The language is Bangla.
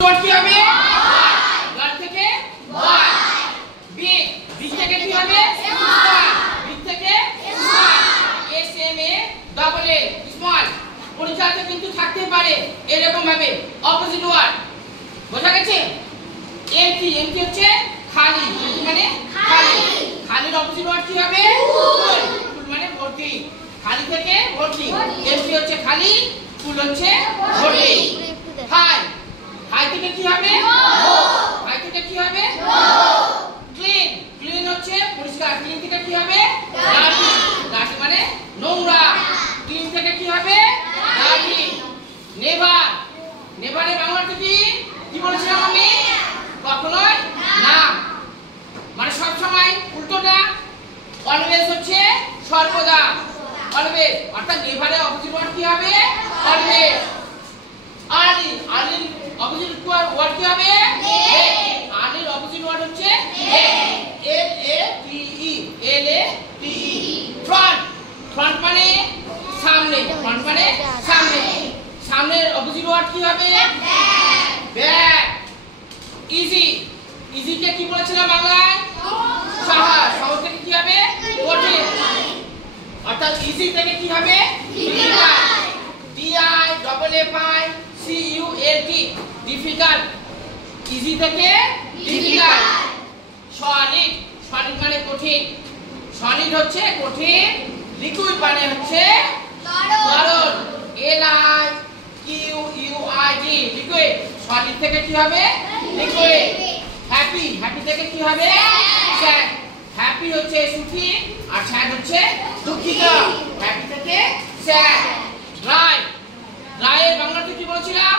কি হবে গার থেকে বয় বিগ বিগ থেকে কি হবে স্মল বিগ থেকে small S M A double A small পরিচয়টা কিন্তু থাকতে পারে এরকম ভাবে অপোজিট ওয়ার্ড বোঝা গেছে এমটি এমটি হচ্ছে খালি মানে খালি খালির অপোজিট ওয়ার্ড কি হবে ফুল ফুল মানে ভর্তি খালি থেকে ভর্তি এমটি হচ্ছে খালি ফুল হচ্ছে ভর্তি হাই হাই থেকে কি হবে হাই থেকে কি হবে ক্লিন ক্লিন হচ্ছে পরিষ্কার ক্লিন থেকে কি হবে ডার্টি ডার্টি মানে নোংরা ক্লিন থেকে কি হবে ডার্টি নেভার নেভারে বাংলাতে কি বলেছিলাম আমি কখনোই না মানে সব সময় উল্টোটা অলওয়েজ হচ্ছে সর্বদা অলওয়েজ অর্থাৎ নেভারে অপোজিট ওয়ার্ড কি হবে always early early opposite word কি হবে আর্লির অপোজিট ওয়ার্ড হচ্ছে এল এ টি ই এল এ টি ই ফ্রন্ট ফ্রন্ট মানে সামনে ফ্রন্ট মানে সামনে সামনের অপোজিট ওয়ার্ড কি হবে ব্যাক ইজি ইজি কে কি বলেছিলাম বাংলায় সহজ সহজ থেকে কি হবে কঠিন অর্থাৎ ইজি থেকে কি হবে difficult D I double F I C U L T difficult easy থেকে ডিফিকাল্ট সলিড সলিড মানে কঠিন সলিড হচ্ছে কঠিন লিকুইড মানে হচ্ছে তরল L I Q U I D liquid solid থেকে কি হবে লিকুইড হ্যাপি হ্যাপি থেকে কি হবে স্যাড হ্যাপি হচ্ছে সুখী আর স্যাড হচ্ছে দুঃখিত হ্যাপি থেকে স্যাড ড্রাই ড্রাই এর বাংলাতে কি বলছিলাম